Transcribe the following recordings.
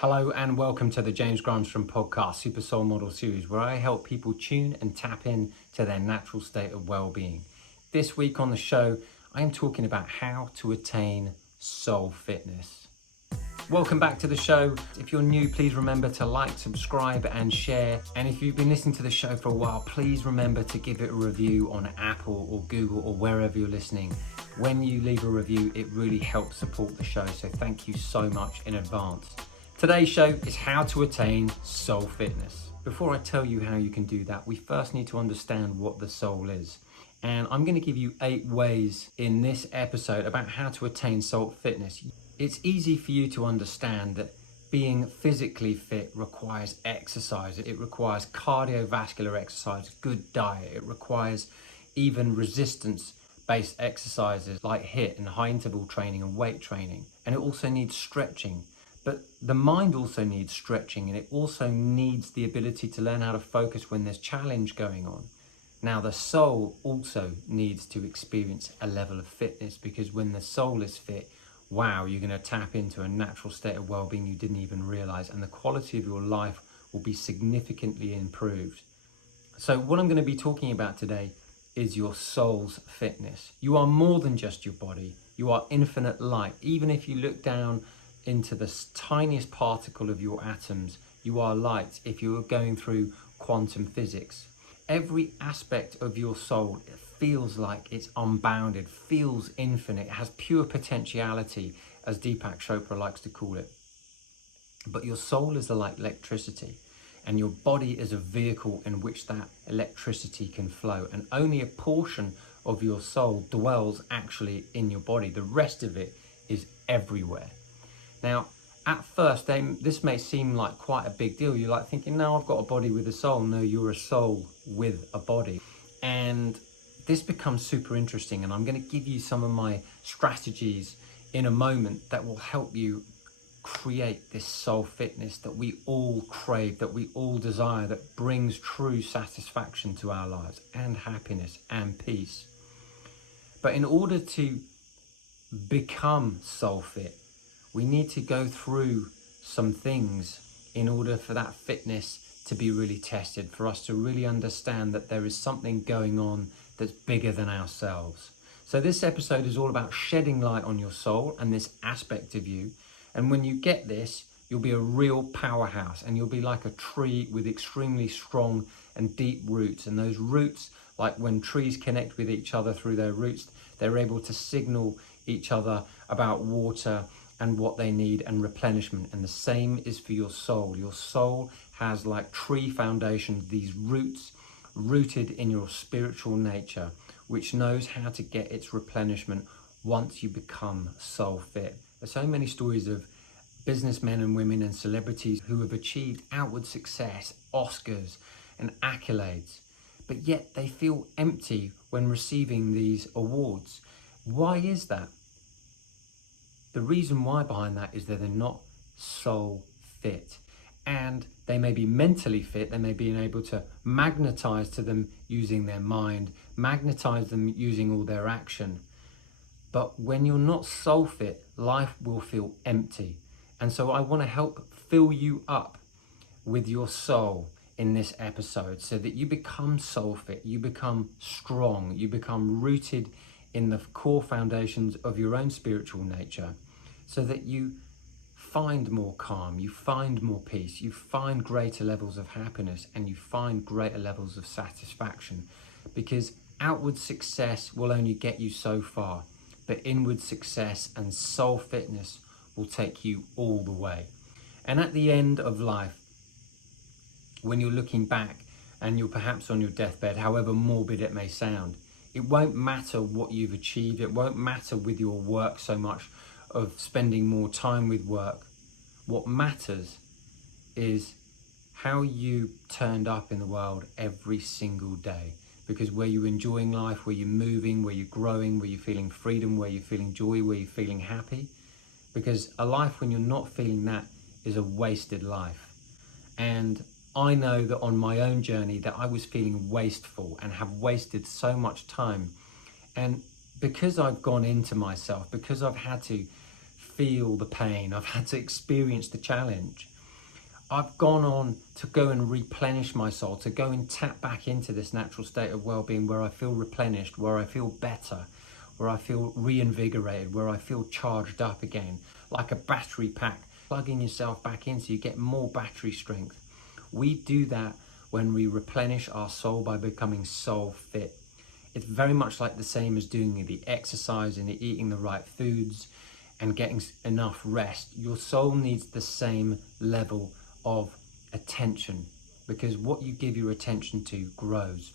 Hello and welcome to the James Granström podcast Super Soul Model series, where I help people tune and tap in to their natural state of well-being. This week on the show, I am talking about how to attain soul fitness. Welcome back to the show. If you're new, please remember to like, subscribe and share. And if you've been listening to the show for a while, please remember to give it a review on Apple or Google or wherever you're listening. When you leave a review, it really helps support the show. So thank you so much in advance. Today's show is how to attain soul fitness. Before I tell you how you can do that, we first need to understand what the soul is. And I'm going to give you 8 ways in this episode about how to attain soul fitness. It's easy for you to understand that being physically fit requires exercise. It requires cardiovascular exercise, good diet. It requires even resistance-based exercises like HIIT and high interval training and weight training. And it also needs stretching. But the mind also needs stretching, and it also needs the ability to learn how to focus when there's challenge going on. Now, the soul also needs to experience a level of fitness, because when the soul is fit, wow, you're going to tap into a natural state of well-being you didn't even realize, and the quality of your life will be significantly improved. So what I'm going to be talking about today is your soul's fitness. You are more than just your body. You are infinite light. Even if you look down into the tiniest particle of your atoms, you are light if you are going through quantum physics. Every aspect of your soul feels like it's unbounded, feels infinite, it has pure potentiality, as Deepak Chopra likes to call it. But your soul is like electricity, and your body is a vehicle in which that electricity can flow. And only a portion of your soul dwells actually in your body. The rest of it is everywhere. Now, at first, this may seem like quite a big deal. You're like thinking, no, I've got a body with a soul. No, you're a soul with a body. And this becomes super interesting. And I'm going to give you some of my strategies in a moment that will help you create this soul fitness that we all crave, that we all desire, that brings true satisfaction to our lives and happiness and peace. But in order to become soul fit, we need to go through some things in order for that fitness to be really tested, for us to really understand that there is something going on that's bigger than ourselves. So this episode is all about shedding light on your soul and this aspect of you. And when you get this, you'll be a real powerhouse, and you'll be like a tree with extremely strong and deep roots. And those roots, like when trees connect with each other through their roots, they're able to signal each other about water and what they need and replenishment. And the same is for your soul. Your soul has like tree foundations, these roots rooted in your spiritual nature, which knows how to get its replenishment once you become soul fit. There's so many stories of businessmen and women and celebrities who have achieved outward success, Oscars and accolades, but yet they feel empty when receiving these awards. Why is that? The reason why behind that is that they're not soul fit, and they may be mentally fit. They may be able to magnetize to them using their mind, magnetize them using all their action. But when you're not soul fit, life will feel empty. And so I want to help fill you up with your soul in this episode so that you become soul fit, you become strong, you become rooted in the core foundations of your own spiritual nature, so that you find more calm, you find more peace, you find greater levels of happiness, and you find greater levels of satisfaction. Because outward success will only get you so far, but inward success and soul fitness will take you all the way. And at the end of life, when you're looking back and you're perhaps on your deathbed, however morbid it may sound, it won't matter what you've achieved. It won't matter with your work so much of spending more time with work. What matters is how you turned up in the world every single day. Because were you enjoying life, were you moving, were you growing, were you feeling freedom, were you feeling joy, were you feeling happy? Because a life when you're not feeling that is a wasted life. And I know that on my own journey that I was feeling wasteful and have wasted so much time. And because I've gone into myself, because I've had to feel the pain. I've had to experience the challenge. I've gone on to go and replenish my soul, to go and tap back into this natural state of well-being where I feel replenished, where I feel better, where I feel reinvigorated, where I feel charged up again, like a battery pack, plugging yourself back in so you get more battery strength. We do that when we replenish our soul by becoming soul fit. It's very much like the same as doing the exercise and eating the right foods and getting enough rest. Your soul needs the same level of attention, because what you give your attention to grows.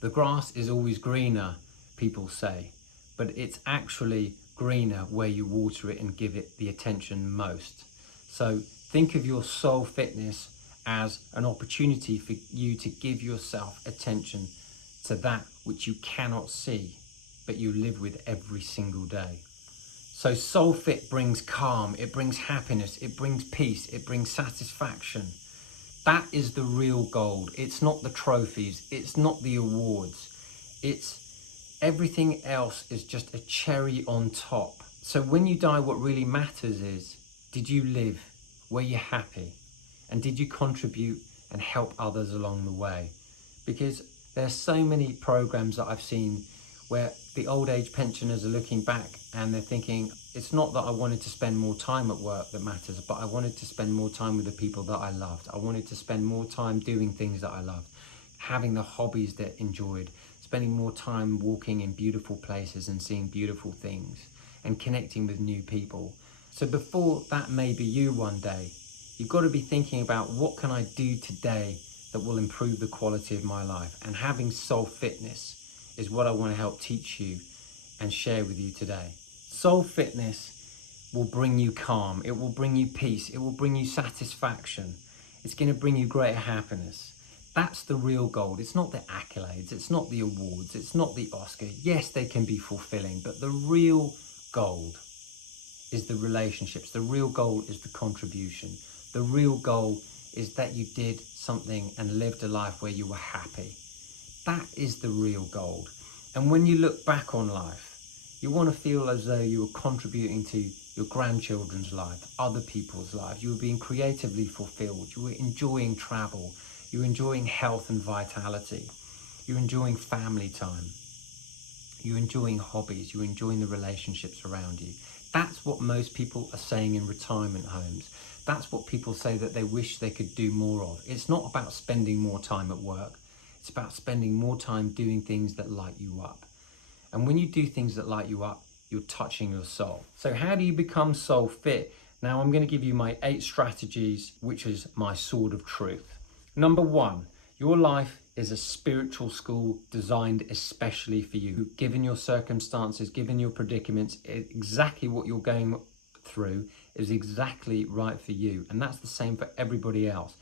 The grass is always greener, people say, but it's actually greener where you water it and give it the attention most. So think of your soul fitness as an opportunity for you to give yourself attention to that which you cannot see, but you live with every single day. So soul fit brings calm, it brings happiness, it brings peace, it brings satisfaction. That is the real gold. It's not the trophies, it's not the awards. It's everything else is just a cherry on top. So when you die, what really matters is, did you live? Were you happy? And did you contribute and help others along the way? Because there's so many programs that I've seen where the old age pensioners are looking back and they're thinking, it's not that I wanted to spend more time at work that matters, but I wanted to spend more time with the people that I loved. I wanted to spend more time doing things that I loved, having the hobbies that I enjoyed, spending more time walking in beautiful places and seeing beautiful things and connecting with new people. So before that may be you one day, you've got to be thinking about, what can I do today that will improve the quality of my life? And having soul fitness is what I want to help teach you and share with you today. Soul fitness will bring you calm, it will bring you peace, it will bring you satisfaction, it's going to bring you greater happiness. That's the real gold. It's not the accolades, it's not the awards, it's not the Oscar. Yes, they can be fulfilling, but the real gold is the relationships. The real gold is the contribution. The real goal is that you did something and lived a life where you were happy. That is the real gold. And when you look back on life, you want to feel as though you were contributing to your grandchildren's life, other people's lives. You were being creatively fulfilled. You were enjoying travel. You were enjoying health and vitality. You were enjoying family time. You were enjoying hobbies. You were enjoying the relationships around you. That's what most people are saying in retirement homes. That's what people say that they wish they could do more of. It's not about spending more time at work. It's about spending more time doing things that light you up. And when you do things that light you up, you're touching your soul. So how do you become soul fit? Now I'm going to give you my 8 strategies, which is my sword of truth. Number 1, your life is a spiritual school designed especially for you. Given your circumstances, given your predicaments, exactly what you're going through is exactly right for you. And that's the same for everybody else.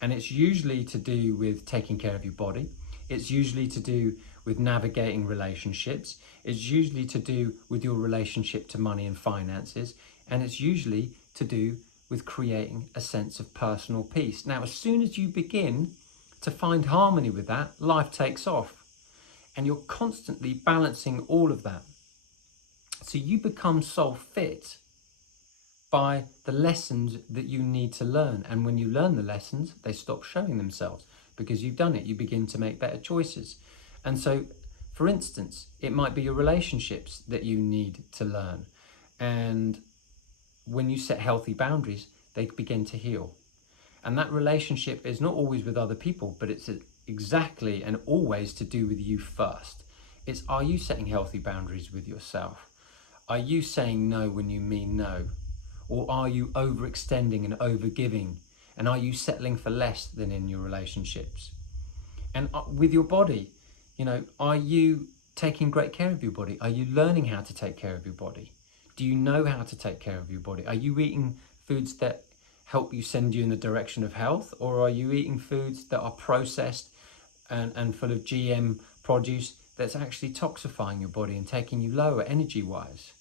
And it's usually to do with taking care of your body. It's usually to do with navigating relationships. It's usually to do with your relationship to money and finances. And it's usually to do with creating a sense of personal peace. Now, as soon as you begin to find harmony with that, life takes off. And you're constantly balancing all of that. So you become soul fit by the lessons that you need to learn. And when you learn the lessons, they stop showing themselves because you've done it. You begin to make better choices. And so, for instance, it might be your relationships that you need to learn. And when you set healthy boundaries, they begin to heal. And that relationship is not always with other people, but it's exactly and always to do with you first. It's, are you setting healthy boundaries with yourself? Are you saying no when you mean no? Or are you overextending and overgiving? And are you settling for less than in your relationships? And with your body, you know, are you taking great care of your body? Are you learning how to take care of your body? Do you know how to take care of your body? Are you eating foods that help you send you in the direction of health? Or are you eating foods that are processed and full of GM produce that's actually toxifying your body and taking you lower energy-wise?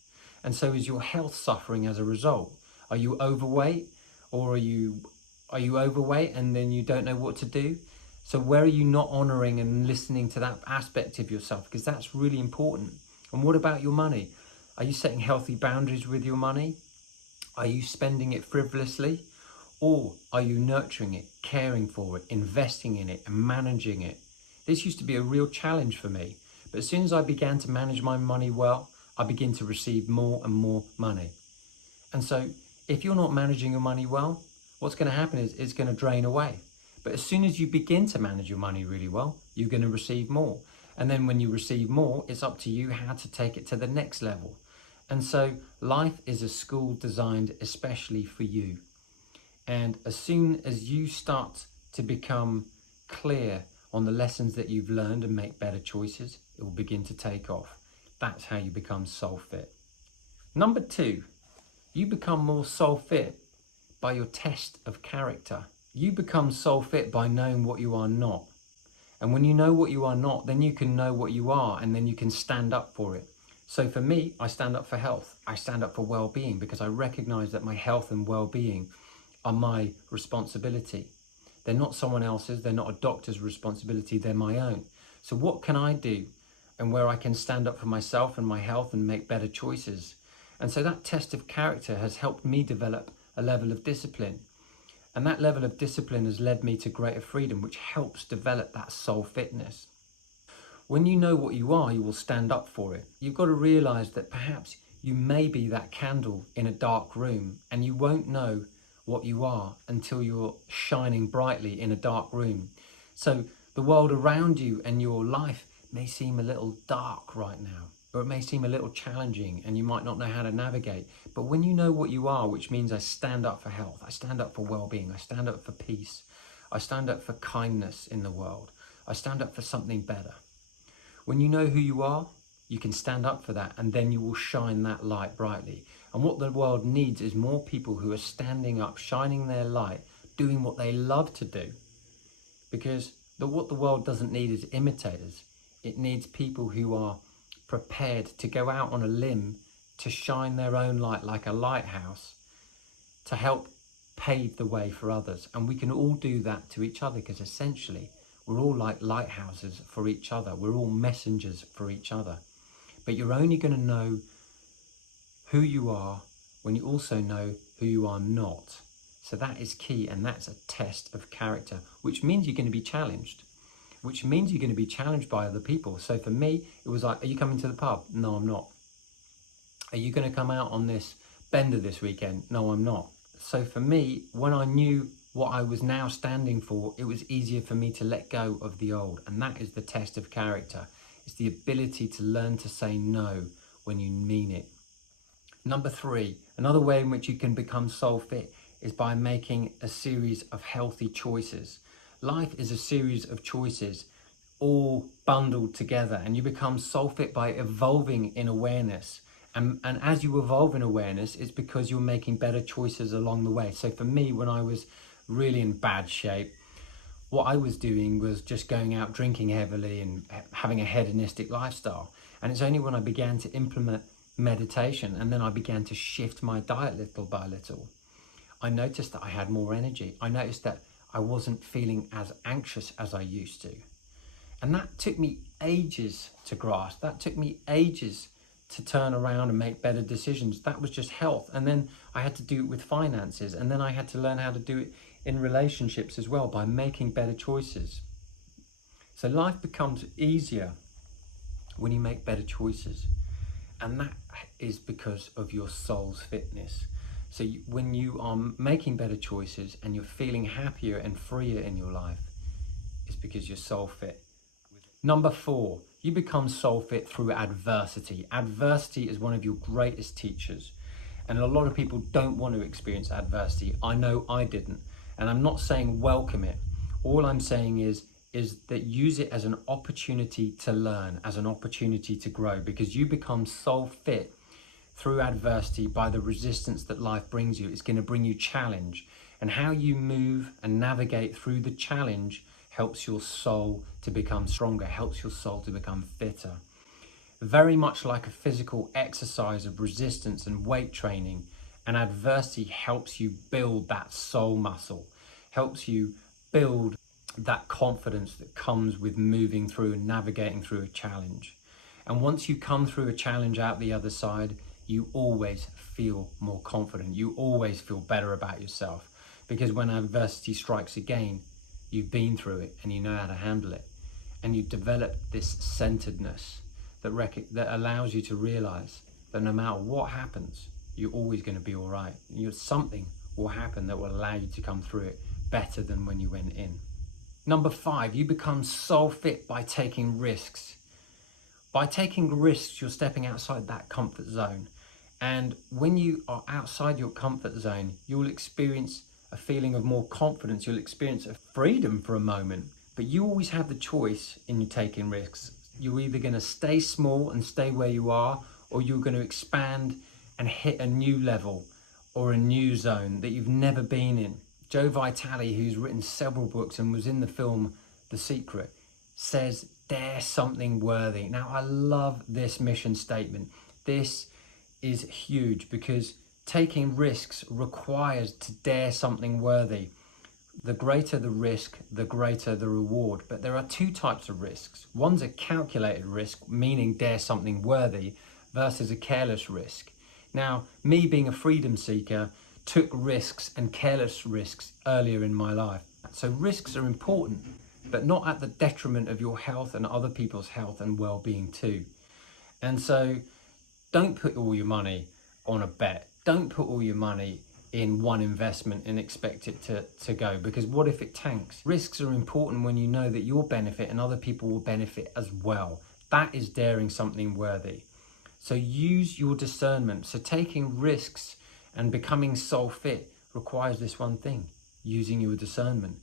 And so is your health suffering as a result? Are you overweight, or are you overweight and then you don't know what to do? So where are you not honoring and listening to that aspect of yourself? Because that's really important. And what about your money? Are you setting healthy boundaries with your money? Are you spending it frivolously? Or are you nurturing it, caring for it, investing in it and managing it? This used to be a real challenge for me, but as soon as I began to manage my money well, I begin to receive more and more money. And so if you're not managing your money well, what's going to happen is it's going to drain away. But as soon as you begin to manage your money really well, you're going to receive more. And then when you receive more, it's up to you how to take it to the next level. And so life is a school designed especially for you. And as soon as you start to become clear on the lessons that you've learned and make better choices, it will begin to take off. That's how you become soul fit. Number 2, you become more soul fit by your test of character. You become soul fit by knowing what you are not. And when you know what you are not, then you can know what you are, and then you can stand up for it. So for me, I stand up for health. I stand up for well-being because I recognize that my health and well-being are my responsibility. They're not someone else's, they're not a doctor's responsibility, they're my own. So what can I do and where I can stand up for myself and my health and make better choices? And so that test of character has helped me develop a level of discipline. And that level of discipline has led me to greater freedom, which helps develop that soul fitness. When you know what you are, you will stand up for it. You've got to realize that perhaps you may be that candle in a dark room, and you won't know what you are until you're shining brightly in a dark room. So the world around you and your life may seem a little dark right now, or it may seem a little challenging and you might not know how to navigate. But when you know what you are, which means I stand up for health, I stand up for well-being, I stand up for peace, I stand up for kindness in the world, I stand up for something better. When you know who you are, you can stand up for that, and then you will shine that light brightly. And what the world needs is more people who are standing up, shining their light, doing what they love to do. Because what the world doesn't need is imitators. It needs people who are prepared to go out on a limb to shine their own light like a lighthouse to help pave the way for others. And we can all do that to each other, because essentially we're all like lighthouses for each other. We're all messengers for each other. But you're only going to know who you are when you also know who you are not. So that is key, and that's a test of character, which means you're going to be challenged, which means you're going to be challenged by other people. So for me, it was like, are you coming to the pub? No, I'm not. Are you going to come out on this bender this weekend? No, I'm not. So for me, when I knew what I was now standing for, it was easier for me to let go of the old. And that is the test of character. It's the ability to learn to say no when you mean it. Number 3, another way in which you can become soul fit is by making a series of healthy choices. Life is a series of choices all bundled together, and you become soul fit by evolving in awareness. And as you evolve in awareness, it's because you're making better choices along the way. So for me, when I was really in bad shape, what I was doing was just going out drinking heavily and having a hedonistic lifestyle. And it's only when I began to implement meditation and then I began to shift my diet little by little, I noticed that I had more energy. I noticed that I wasn't feeling as anxious as I used to. And that took me ages to grasp. That took me ages to turn around and make better decisions. That was just health. And then I had to do it with finances. And then I had to learn how to do it in relationships as well, by making better choices. So life becomes easier when you make better choices. And that is because of your soul's fitness. So when you are making better choices and you're feeling happier and freer in your life, it's because you're soul fit. Number 4, you become soul fit through adversity. Adversity is one of your greatest teachers. And a lot of people don't want to experience adversity. I know I didn't. And I'm not saying welcome it. All I'm saying is that use it as an opportunity to learn, as an opportunity to grow, because you become soul fit through adversity by the resistance that life brings you. It's going to bring you challenge. And how you move and navigate through the challenge helps your soul to become stronger, helps your soul to become fitter. Very much like a physical exercise of resistance and weight training, and adversity helps you build that soul muscle, helps you build that confidence that comes with moving through and navigating through a challenge. And once you come through a challenge out the other side, you always feel more confident. You always feel better about yourself, because when adversity strikes again, you've been through it and you know how to handle it. And you develop this centeredness that allows you to realize that no matter what happens, you're always going to be all right. Something will happen that will allow you to come through it better than when you went in. Number 5, you become soul fit by taking risks. By taking risks, you're stepping outside that comfort zone. And when you are outside your comfort zone, you'll experience a feeling of more confidence. You'll experience a freedom for a moment, but you always have the choice in you taking risks. You're either going to stay small and stay where you are, or you're going to expand and hit a new level or a new zone that you've never been in. Joe Vitale, who's written several books and was in the film The Secret, says, dare something worthy. Now, I love this mission statement. This is huge because taking risks requires to dare something worthy. The greater the risk, the greater the reward. But there are 2 types of risks. One's a calculated risk, meaning dare something worthy, versus a careless risk. Now, me being a freedom seeker, took risks and careless risks earlier in my life. So risks are important, but not at the detriment of your health and other people's health and well-being too. And so don't put all your money on a bet. Don't put all your money in one investment and expect it to go, because what if it tanks? Risks are important when you know that you'll benefit and other people will benefit as well. That is daring something worthy. So use your discernment. So taking risks and becoming soul fit requires this one thing, using your discernment.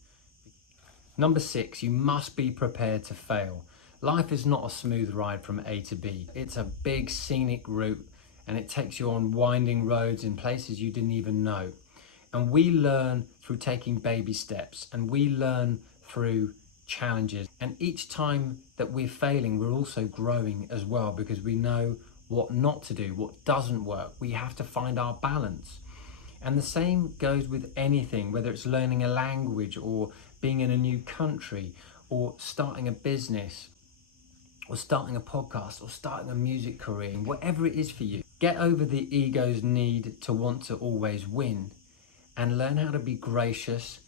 Number 6, you must be prepared to fail. Life is not a smooth ride from A to B. It's a big scenic route, and it takes you on winding roads in places you didn't even know. And we learn through taking baby steps, and we learn through challenges. And each time that we're failing, we're also growing as well, because we know what not to do, what doesn't work. We have to find our balance. And the same goes with anything, whether it's learning a language or being in a new country or starting a business or starting a podcast or starting a music career, whatever it is for you. Get over the ego's need to want to always win and learn how to be gracious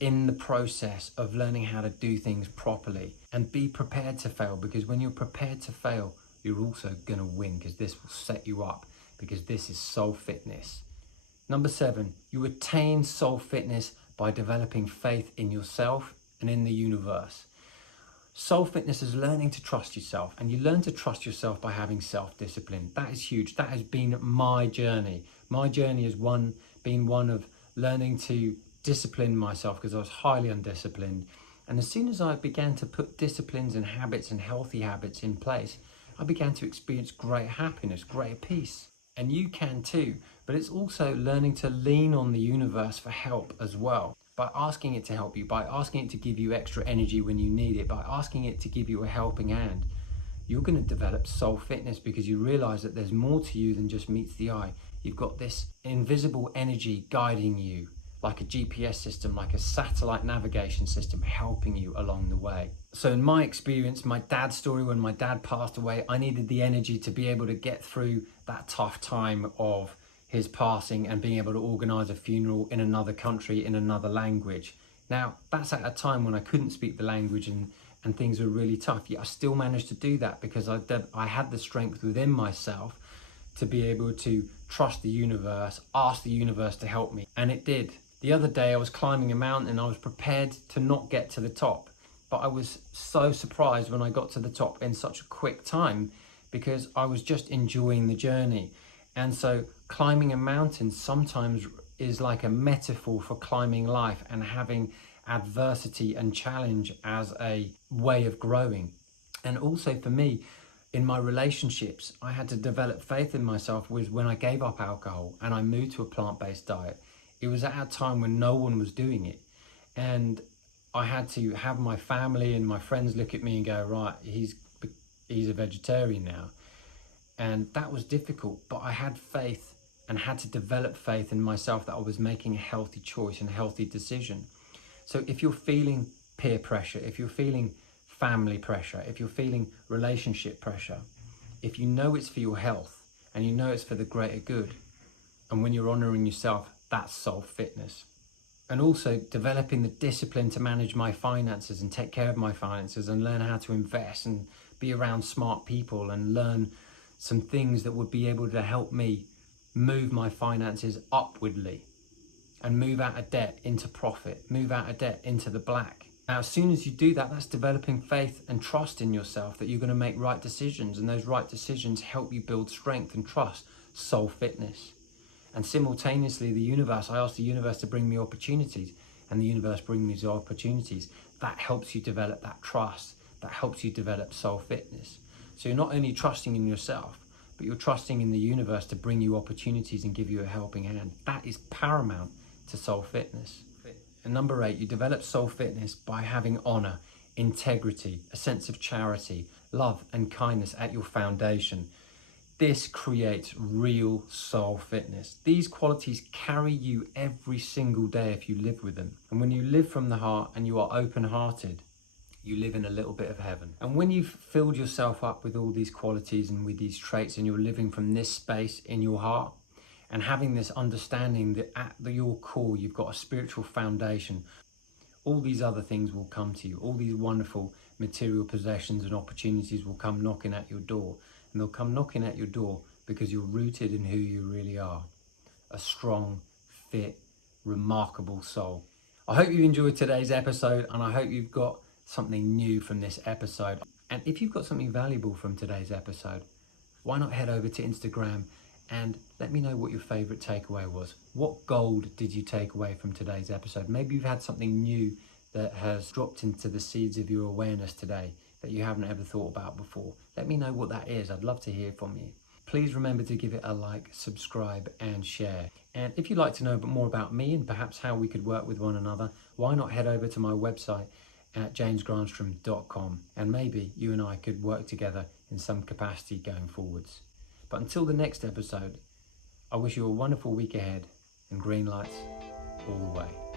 in the process of learning how to do things properly, and be prepared to fail, because when you're prepared to fail, you're also going to win, because this will set you up, because this is soul fitness. Number 7, you attain soul fitness by developing faith in yourself and in the universe. Soul fitness is learning to trust yourself, and you learn to trust yourself by having self-discipline. That is huge. That has been my journey. My journey has been one of learning to discipline myself, because I was highly undisciplined. And as soon as I began to put disciplines and habits and healthy habits in place, I began to experience great happiness, great peace. And you can too, but it's also learning to lean on the universe for help as well. By asking it to help you, by asking it to give you extra energy when you need it, by asking it to give you a helping hand, you're going to develop soul fitness, because you realize that there's more to you than just meets the eye. You've got this invisible energy guiding you, like a GPS system, like a satellite navigation system, helping you along the way. So in my experience, my dad's story, when my dad passed away, I needed the energy to be able to get through that tough time of his passing and being able to organise a funeral in another country, in another language. Now, that's at a time when I couldn't speak the language and things were really tough. Yet I still managed to do that, because I had the strength within myself to be able to trust the universe, ask the universe to help me, and it did. The other day I was climbing a mountain and I was prepared to not get to the top, but I was so surprised when I got to the top in such a quick time, because I was just enjoying the journey. And so climbing a mountain sometimes is like a metaphor for climbing life and having adversity and challenge as a way of growing. And also for me, in my relationships, I had to develop faith in myself with when I gave up alcohol and I moved to a plant-based diet. It was at a time when no one was doing it. And I had to have my family and my friends look at me and go, right, he's a vegetarian now. And that was difficult, but I had faith and had to develop faith in myself that I was making a healthy choice and a healthy decision. So if you're feeling peer pressure, if you're feeling family pressure, if you're feeling relationship pressure, if you know it's for your health and you know it's for the greater good. And when you're honouring yourself, that's soul fitness. And also developing the discipline to manage my finances and take care of my finances and learn how to invest and be around smart people and learn some things that would be able to help me move my finances upwardly and move out of debt into profit, move out of debt into the black. Now, as soon as you do that, that's developing faith and trust in yourself that you're going to make right decisions, and those right decisions help you build strength and trust, soul fitness. And simultaneously, I ask the universe to bring me opportunities, and the universe brings me these opportunities. That helps you develop that trust, that helps you develop soul fitness. So you're not only trusting in yourself, but you're trusting in the universe to bring you opportunities and give you a helping hand. That is paramount to soul fitness. And number 8, you develop soul fitness by having honor, integrity, a sense of charity, love and kindness at your foundation. This creates real soul fitness. These qualities carry you every single day if you live with them. And when you live from the heart and you are open-hearted, you live in a little bit of heaven. And when you've filled yourself up with all these qualities and with these traits, and you're living from this space in your heart and having this understanding that at your core you've got a spiritual foundation, all these other things will come to you. All these wonderful material possessions and opportunities will come knocking at your door. And they'll come knocking at your door because you're rooted in who you really are. A strong, fit, remarkable soul. I hope you enjoyed today's episode, and I hope you've got something new from this episode. And if you've got something valuable from today's episode, why not head over to Instagram and let me know what your favorite takeaway was. What gold did you take away from today's episode? Maybe you've had something new that has dropped into the seeds of your awareness today that you haven't ever thought about before. Let me know what that is. I'd love to hear from you. Please remember to give it a like, subscribe and share. And if you'd like to know a bit more about me and perhaps how we could work with one another, why not head over to my website at jamesgranström.com, and maybe you and I could work together in some capacity going forwards. But until the next episode, I wish you a wonderful week ahead, and green lights all the way.